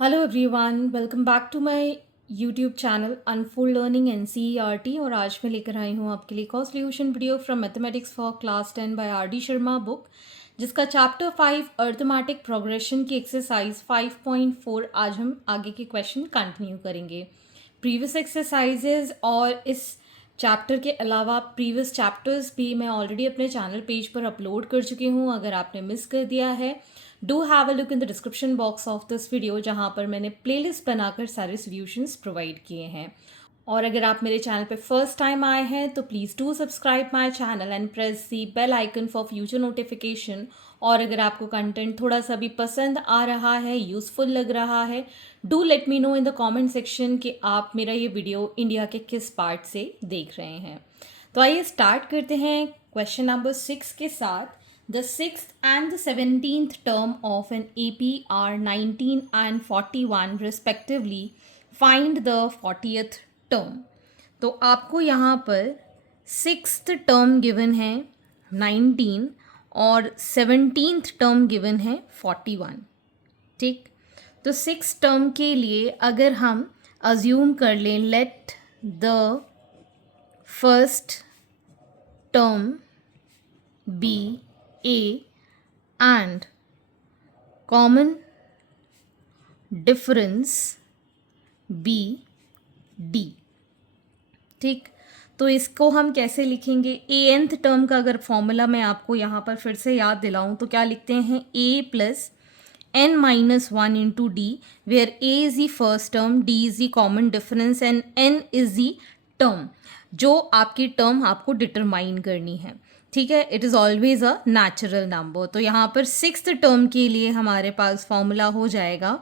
Hello everyone, welcome back to my YouTube channel unfold learning NCERT. और आज मैं लेकर आई हूँ आपके लिए कॉ solution video from mathematics for class 10 by R D. Sharma book, जिसका चैप्टर 5 अर्थमेटिक प्रोग्रेशन की एक्सरसाइज 5.4 आज हम आगे के क्वेश्चन कंटिन्यू करेंगे। प्रीवियस एक्सरसाइजेज और इस चैप्टर के अलावा प्रीवियस चैप्टर्स भी मैं ऑलरेडी अपने चैनल पेज पर अपलोड कर चुकी हूँ। अगर आपने मिस कर दिया है, do have a look in the description box of this video, जहाँ पर मैंने प्लेलिस्ट बनाकर सारे सॉल्यूशंस प्रोवाइड किए हैं। और अगर आप मेरे चैनल पे फर्स्ट टाइम आए हैं तो please do subscribe my channel and press the bell icon for future notification. और अगर आपको कंटेंट थोड़ा सा भी पसंद आ रहा है, यूज़फुल लग रहा है, do let me know in the comment section कि आप मेरा ये वीडियो इंडिया के किस पार्ट से देख रहे हैं। तो आइए स्टार्ट करते हैं क्वेश्चन नंबर 6 के साथ। The 6th and the 17th term of an AP are 19 and 41 respectively. Find the 40th term. तो आपको यहाँ पर 6th term given है 19 और 17th term given है 41। ठीक, तो 6th term के लिए अगर हम assume कर लें, let the first term be A and common difference B D। ठीक, तो इसको हम कैसे लिखेंगे? nth टर्म का अगर फॉर्मूला मैं आपको यहाँ पर फिर से याद दिलाऊं तो क्या लिखते हैं? a plus n minus 1 into d, where a is the first term, d is the common difference and n is the term जो आपकी टर्म आपको डिटरमाइन करनी है। ठीक है, it is always a natural number. तो यहाँ पर 6th टर्म के लिए हमारे पास फॉर्मूला हो जाएगा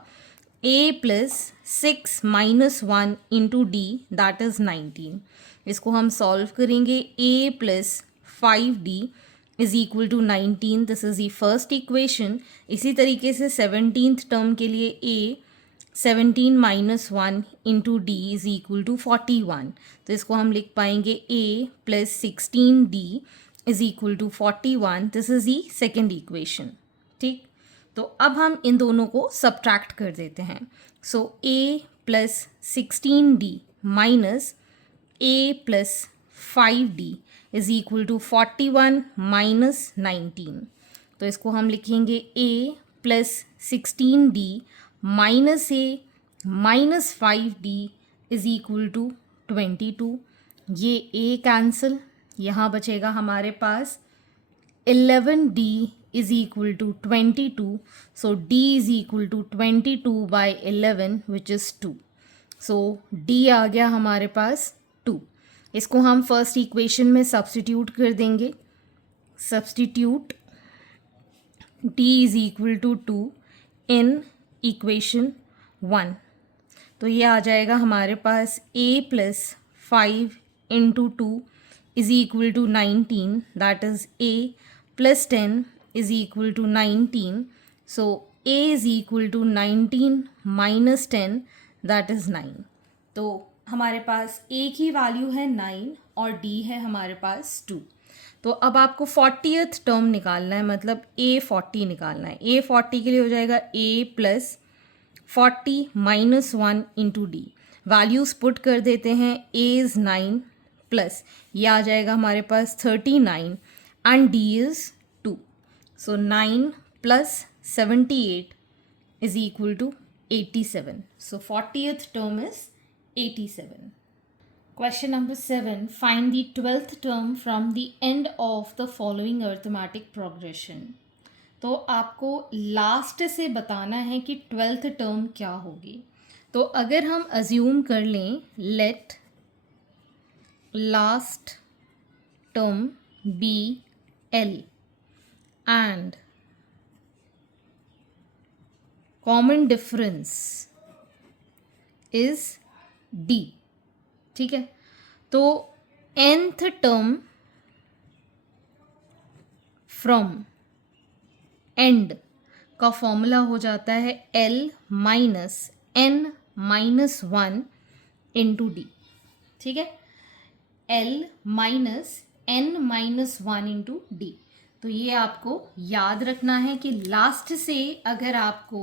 a plus 6 minus 1 into d, that is 19। इसको हम सॉल्व करेंगे। a plus 5d is equal to 19, this is the first equation. इसी तरीके से 17th टर्म के लिए a 17 minus 1 into d is equal to 41। तो इसको हम लिख पाएंगे a plus 16d is equal to 41, this is the second equation. ठीक, तो अब हम इन दोनों को सब्ट्रैक्ट कर देते हैं। So a plus 16d minus a plus 5d is equal to 41 minus 19। तो इसको हम लिखेंगे a plus 16d minus a minus 5d is equal to 22। ये a कैंसिल, यहाँ बचेगा हमारे पास 11d is equal to 22। So d is equal to 22 by 11 which is 2। So d आ गया हमारे पास 2। इसको हम फर्स्ट इक्वेशन में सब्स्टिट्यूट कर देंगे। Substitute d is equal to 2 in equation 1। तो ये आ जाएगा हमारे पास a plus 5 into 2 is equal to 19, that is a plus 10 is equal to 19. So a is equal to 19 minus 10, that is 9. तो हमारे पास a की वैल्यू है 9 और d है हमारे पास 2। तो अब आपको 40th टर्म निकालना है, मतलब a 40 निकालना है। a 40 के लिए हो जाएगा a plus 40 minus 1 into D. Values put कर देते हैं। a इज़ 9 प्लस ये आ जाएगा हमारे पास 39 and d is 2। So 9 plus 78 is equal to 87। So 40th term is 87। Question number 7, find the 12th term from the end of the following arithmetic progression. तो आपको लास्ट से बताना है कि 12th टर्म क्या होगी। तो अगर हम अज्यूम कर लें, late last term be L and common difference is D। ठीक है, तो nth term from end का फॉर्मूला हो जाता है L minus n minus 1 into D. ठीक है, L minus n minus 1 into D. तो ये आपको याद रखना है कि लास्ट से अगर आपको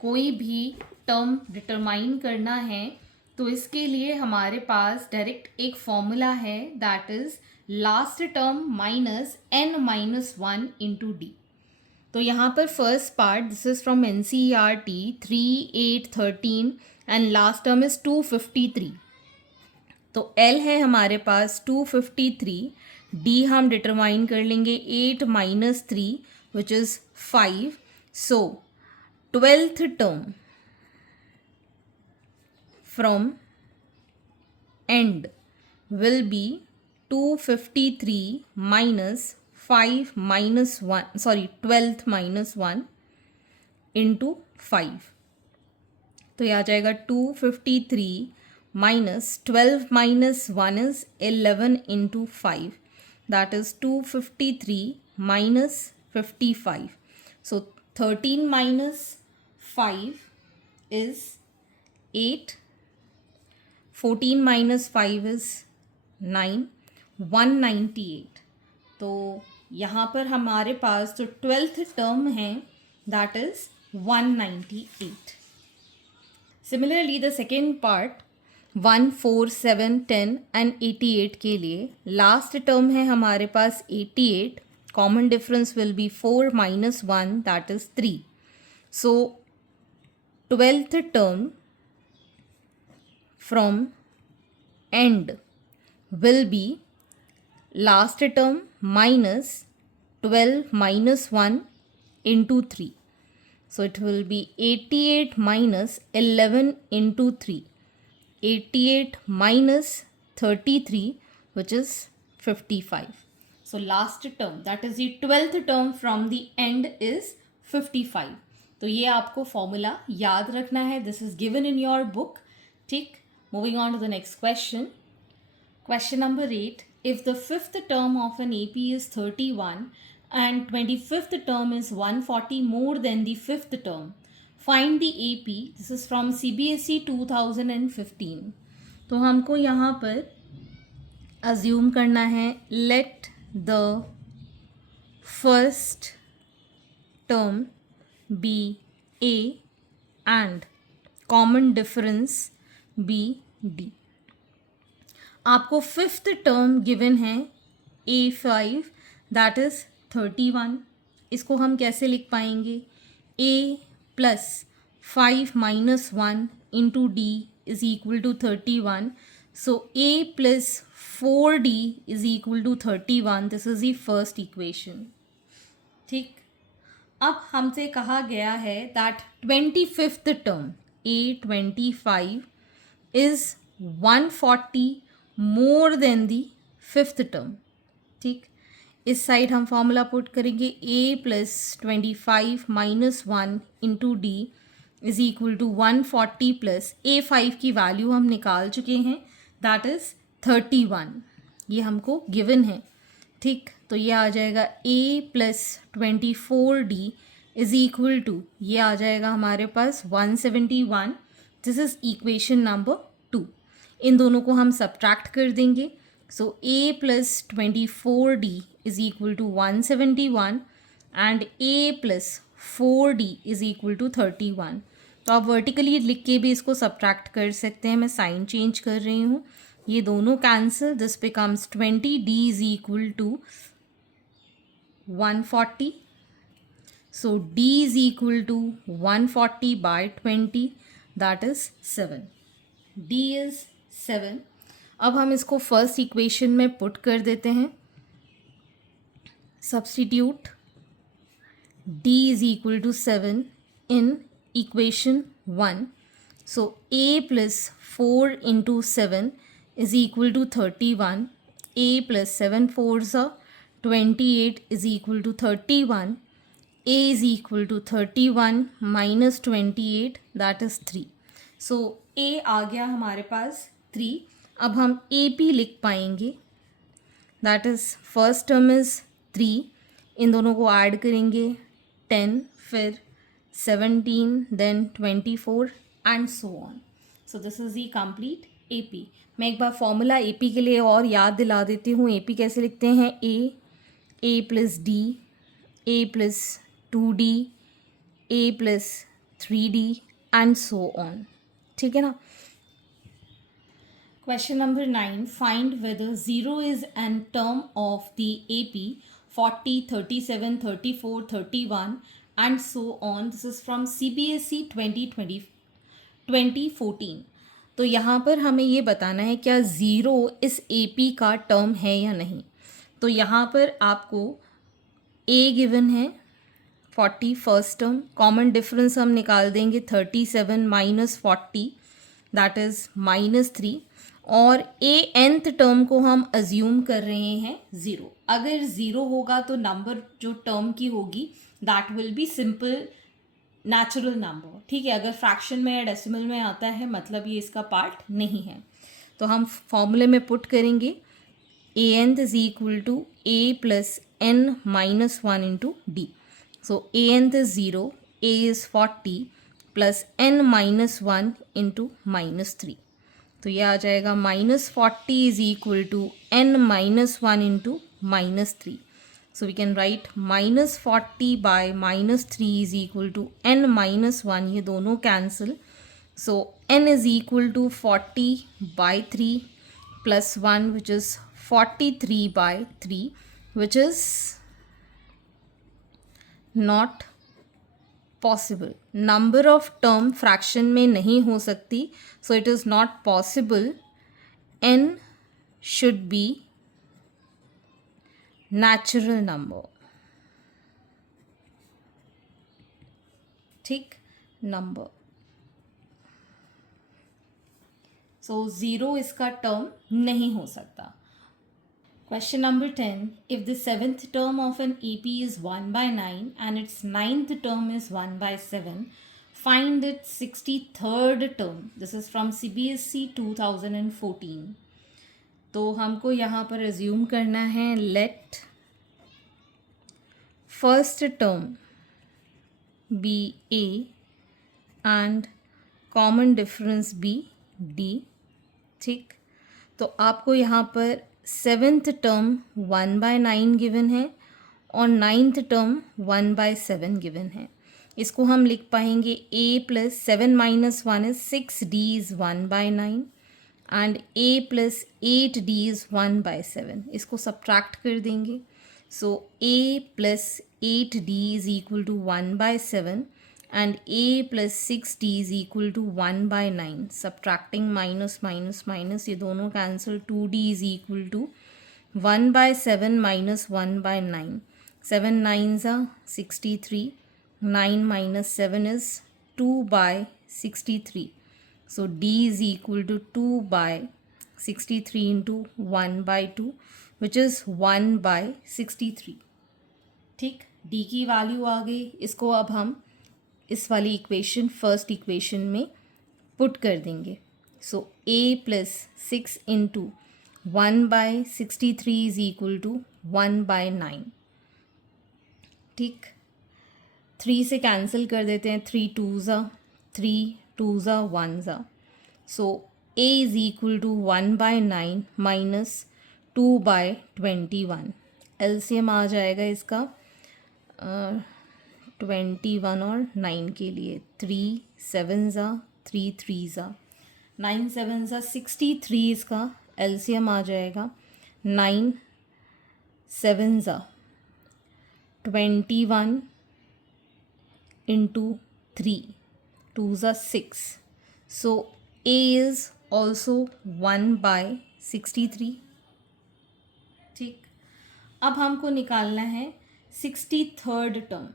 कोई भी टर्म डिटरमाइन करना है तो इसके लिए हमारे पास डायरेक्ट एक फॉर्मूला है, that is last term minus n minus 1 into D. तो यहाँ पर first part, this is from NCERT 3, 8, 13 and last term is 253। तो L है हमारे पास 253, D हम डिटरमाइन कर लेंगे 8 minus 3 which is 5। So 12th term from end will be 253 minus 5 minus 1, sorry 12th minus 1 into 5। तो यह आ जाएगा 253 minus 12 minus 1 is 11 into 5, that is 253 minus 55। So 13 minus 5 is 8, 14 minus 5 is 9, 198। तो यहाँ पर हमारे पास जो 12th टर्म है that is 198। Similarly the second part 1, 4, 7, 10 and 88 के लिए लास्ट टर्म है हमारे पास 88, common difference will be 4 minus 1 that is 3। So 12th term from end will be last term minus 12 minus 1 into 3। So it will be 88 minus 11 into 3, 88 minus 33 which is 55। So last term, that is the 12th term from the end is 55। तो ये आपको formula याद रखना है, this is given in your book. ठीक, moving on to the next question. Question number 8, if the fifth term of an AP is 31 and 25th term is 140 more than the fifth term, find the AP। This is from CBSE 2015। तो हमको यहाँ पर assume करना है, let the first term be A and common difference be D। आपको fifth term given है A5 that is 31। इसको हम कैसे लिख पाएंगे, A plus 5 minus 1 into d is equal to 31। So A plus 4D is equal to 31, this is the first equation. ठीक, अब हमसे कहा गया है that 25th term A25 is 140 more than the fifth term. ठीक, इस साइड हम formula put करेंगे A plus 25 minus 1 into d is equal to 140 plus A5 की वैल्यू हम निकाल चुके हैं दैट इज 31, ये हमको गिवन है। ठीक, तो ये आ जाएगा A plus 24D is equal to, ये आ जाएगा हमारे पास 171। This is equation number 2। इन दोनों को हम सब्ट्रैक्ट कर देंगे। So A plus 24D is equal to 171 and A plus 4D is equal to 31। तो आप वर्टिकली लिख के भी इसको सब्ट्रैक्ट कर सकते हैं, मैं साइन चेंज कर रही हूँ, ये दोनों cancel, this becomes 20D is equal to 140। So D is equal to 140 by 20 that is 7, D is 7। अब हम इसको फर्स्ट इक्वेशन में पुट कर देते हैं, substitute D is equal to 7 in equation 1। So A plus 4 into 7 is equal to 31, A plus 7 4s are 28 is equal to 31, A is equal to 31 minus 28 that is 3। सो A आ गया हमारे पास 3। अब हम AP लिख पाएंगे, that is first term is 3, इन दोनों को ऐड करेंगे 10, फिर 17, then 24 and so on. So this is the complete AP। मैं एक बार फॉर्मूला AP के लिए और याद दिला देती हूँ। AP कैसे लिखते हैं, A plus D, A plus 2D, A plus 3D and so on. ठीक है ना. Question number 9. Find whether 0 is an term of the AP 40, 37, 34, 31 and so on. This is from CBSE 2014. तो यहाँ पर हमें ये बताना है क्या ज़ीरो इस AP का टर्म है या नहीं. तो यहाँ पर आपको A गिवन है 40 फर्स्ट टर्म, कॉमन डिफरेंस हम निकाल देंगे 37 माइनस 40 दैट इज़ -3 और ए nth टर्म को हम अज्यूम कर रहे हैं ज़ीरो. अगर ज़ीरो होगा तो नंबर जो टर्म की होगी that will be simple natural number. ठीक है, अगर फ्रैक्शन में या डेसिमल में आता है मतलब ये इसका पार्ट नहीं है. तो हम फॉर्मूले में पुट करेंगे a nth is equal to a plus n minus 1 into d. So a nth is 0, a is 40 plus n minus 1 into -3. तो ये आ जाएगा -40 is equal to n minus 1 into -3. So we can write -40 by -3 is equal to n minus 1. ये दोनों cancel. So n is equal to 40 by 3 plus 1 which is 43 by 3 which is not possible. Number of term fraction में नहीं हो सकती, सो it is not possible. n should be natural number. ठीक, number. So zero इसका term नहीं हो सकता. Question number 10. If the 7th term of an AP is 1 by 9 and its 9th term is 1 by 7, find its 63rd term. This is from CBSE 2014. तो हमको यहाँ पर assume करना है let first term be A and common difference be D. ठीक, तो आपको यहाँ पर 7th टर्म 1 by 9 गिवन है और 9th टर्म 1 by 7 गिवन है. इसको हम लिख पाएंगे a plus 7 minus 1 is 6d is 1 by 9 and a plus 8d is 1 by 7. इसको सब्ट्रैक्ट कर देंगे. So a plus 8d is equal to 1 by 7 and a plus 6d is equal to 1 by 9. Subtracting minus minus minus, ये दोनों cancel. 2d is equal to 1 by 7 minus 1 by 9. 7 9s are 63. 9 minus 7 is 2 by 63. So d is equal to 2 by 63 into 1 by 2 which is 1 by 63. ठीक, d की value आ गई. इसको अब हम इस वाली इक्वेशन फर्स्ट इक्वेशन में पुट कर देंगे. So a plus 6 into 1 by 63 is equal to 1 by 9. ठीक, 3 से कैंसिल कर देते हैं. 3 2s are 3 2s are 1s are. So a is equal to 1 by 9 minus 2 by 21. LCM आ जाएगा इसका 21 और 9 के लिए. 3 7s are 3 3s are 9 7s are 63. इसका एलसीएम आ जाएगा 9 7s are 21 into 3 2s are 6. So a is also 1 by 63. ठीक, अब हमको निकालना है 63rd टर्म.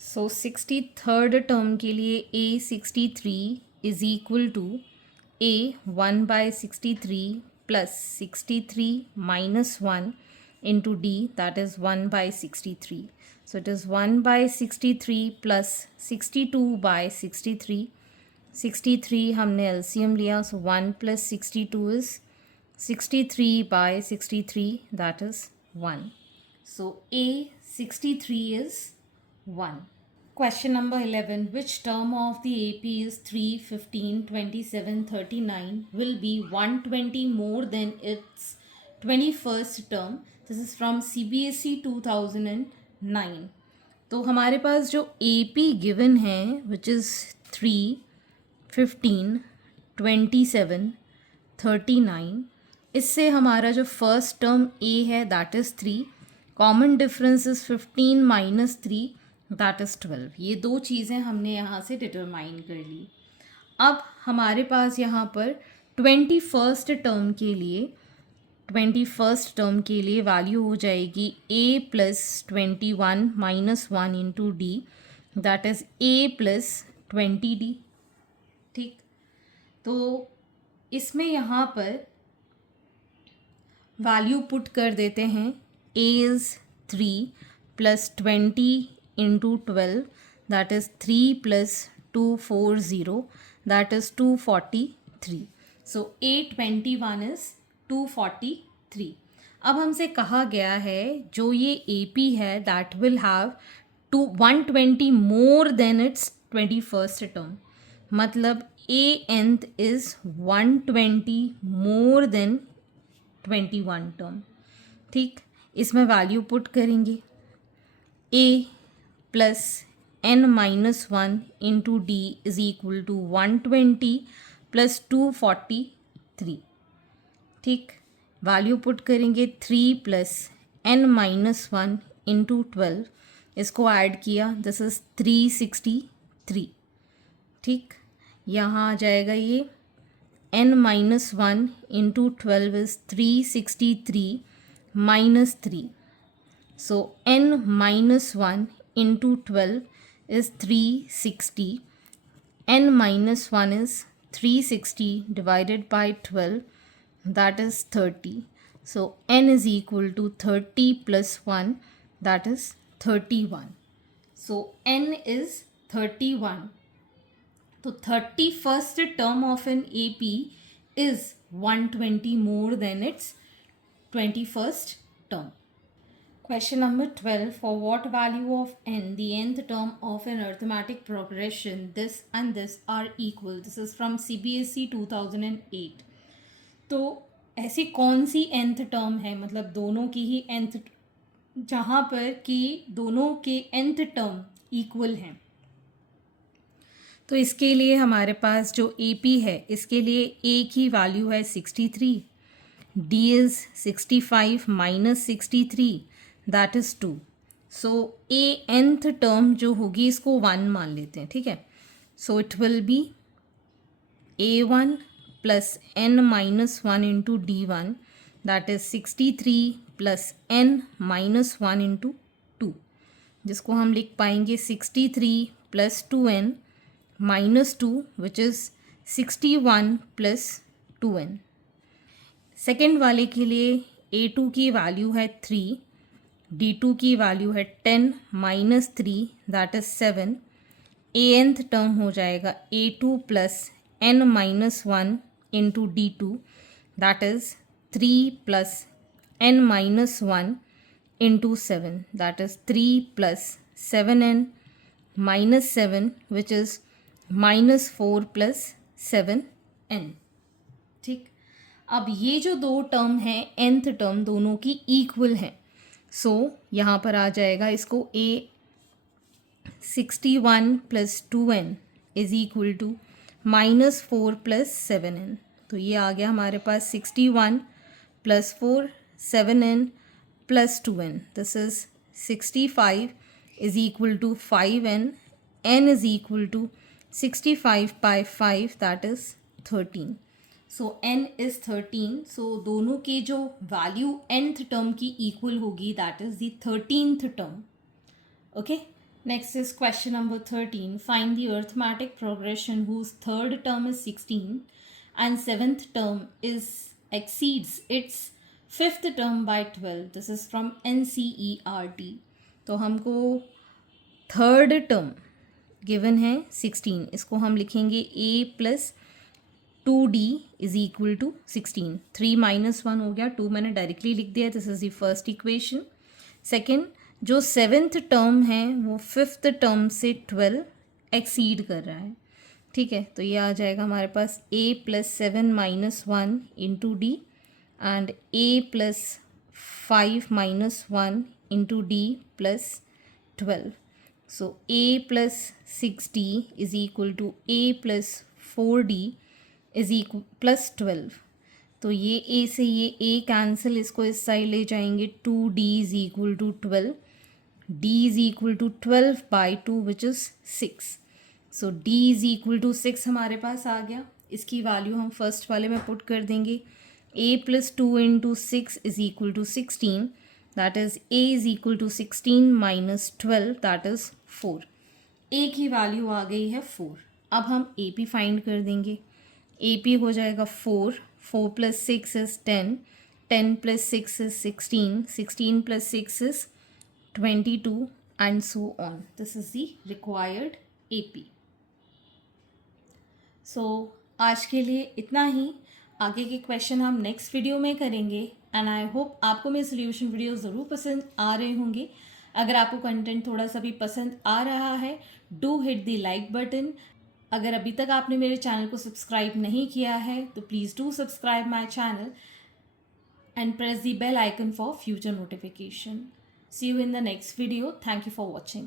सो 63rd टर्म के लिए a 63 is equal to a 1 by 63 plus 63 minus 1 into d that is 1 by 63. So it is 1 by 63 plus 62 by 63. 63 हमने LCM लिया. So 1 plus 62 is 63 by 63 that is 1. So a 63 is 1. Question number 11. Which term of the AP is 3, 15, 27, 39 will be 120 more than its 21st term? This is from CBSE 2009. तो हमारे पास जो A P given है which is 3, 15, 27, 39, इससे हमारा जो first term ए है that is 3, common difference is 15 minus 3 that is 12। ये दो चीज़ें हमने यहाँ से डिटरमाइन कर ली। अब हमारे पास यहाँ पर 21st टर्म के लिए वैल्यू हो जाएगी a plus 21 minus 1 into d, that is a plus 20d। ठीक, तो इसमें यहाँ पर वैल्यू पुट कर देते हैं। a is 3 plus 20 into 12, that is 3 plus 240, that is 243। So a21 is 243। अब हमसे कहा गया है जो ये AP है that will have 120 more than its 21st term, मतलब a nth is 120 more than 21 term. ठीक, इसमें वैल्यू पुट करेंगे a plus n minus 1 into d is equal to 120 plus 243। ठीक, वैल्यू पुट करेंगे 3 प्लस n माइनस 1 इंटू 12, इसको add किया, this is 363। ठीक, यहाँ आ जाएगा ये n minus 1 into 12 is 363 minus 3, so n minus 1 into 12 is 360, n minus 1 is 360 divided by 12, that is 30, so n is equal to 30 plus 1, that is 31, so n is 31. तो 31st term of an AP is 120 more than its 21st term. Question number 12. For what value of n the nth term of an arithmetic progression this and this are equal? This is from CBSE 2008. तो ऐसी कौन सी nth term है, मतलब दोनों की ही nth, जहाँ पर कि दोनों के nth टर्म इक्वल हैं। तो इसके लिए हमारे पास जो AP है इसके लिए A की वैल्यू है 63, D is 65 minus 63, that is 2। So a nth term जो होगी इसको 1 मान लेते हैं। ठीक है, so it will be a1 plus n minus 1 into d1, that is 63 plus n minus 1 into 2, जिसको हम लिख पाएंगे 63 plus 2n minus 2 which is 61 plus 2n। Second वाले के लिए a2 की वैल्यू है 3, d2 की वैल्यू है 10 minus 3, that is 7। nth term हो जाएगा a2 plus n minus 1 into d2, that is 3 plus n minus 1 into 7, that is 3 plus 7n minus 7 which is minus 4 plus 7n। ठीक, अब ये जो दो टर्म हैं nth टर्म दोनों की इक्वल हैं, सो यहाँ पर आ जाएगा इसको a 61 plus 2n is equal to minus 4 plus 7n। तो ये आ गया हमारे पास 61 plus 4 7n plus 2n, this is 65 is equal to 5n, n is equal to 65 by 5, that is 13। So n is 13, so दोनों के जो वैल्यू nth टर्म की इक्वल होगी that is the 13th term. Okay, next is question number 13. Find the arithmetic progression whose third term is 16 and seventh term is exceeds its fifth term by 12. This is from NCERT. तो हमको third term given है 16, इसको हम लिखेंगे a plus 2d is equal to 16। 3 minus 1 हो गया, 2 मैंने directly लिख दिया, this is the first equation. Second, जो सेवेंथ टर्म है वो फिफ्थ टर्म से 12 एक्सीड कर रहा है। ठीक है, तो ये आ जाएगा हमारे पास a plus 7 minus 1 into D and a plus 5 minus 1 into D plus 12। So a plus 6d is equal to a plus 4d is equal plus 12. तो ये a से ये a कैंसिल, इसको इस साइड ले जाएंगे. 2d is equal to 12. d is equal to 12 by 2 which is 6. So d is equal to 6 हमारे पास आ गया. इसकी वैल्यू हम फर्स्ट वाले में पुट कर देंगे. a plus 2 into 6 is equal to 16. That is a is equal to 16 minus 12, that is 4. a की value आ गई है 4. अब हम AP फाइंड कर देंगे. AP हो जाएगा 4. 4 plus 6 is 10. 10 plus 6 is 16. 16 plus 6 is 22 and so on. This is the required AP. So आज के लिए इतना ही. आगे के क्वेश्चन हम नेक्स्ट वीडियो में करेंगे. एंड आई होप आपको मेरे सोल्यूशन वीडियो ज़रूर पसंद आ रहे होंगे. अगर आपको कंटेंट थोड़ा सा भी पसंद आ रहा है, do hit the like button. अगर अभी तक आपने मेरे चैनल को सब्सक्राइब नहीं किया है तो please do subscribe my channel and press the bell icon for future notification. See you in the next video. Thank you for watching.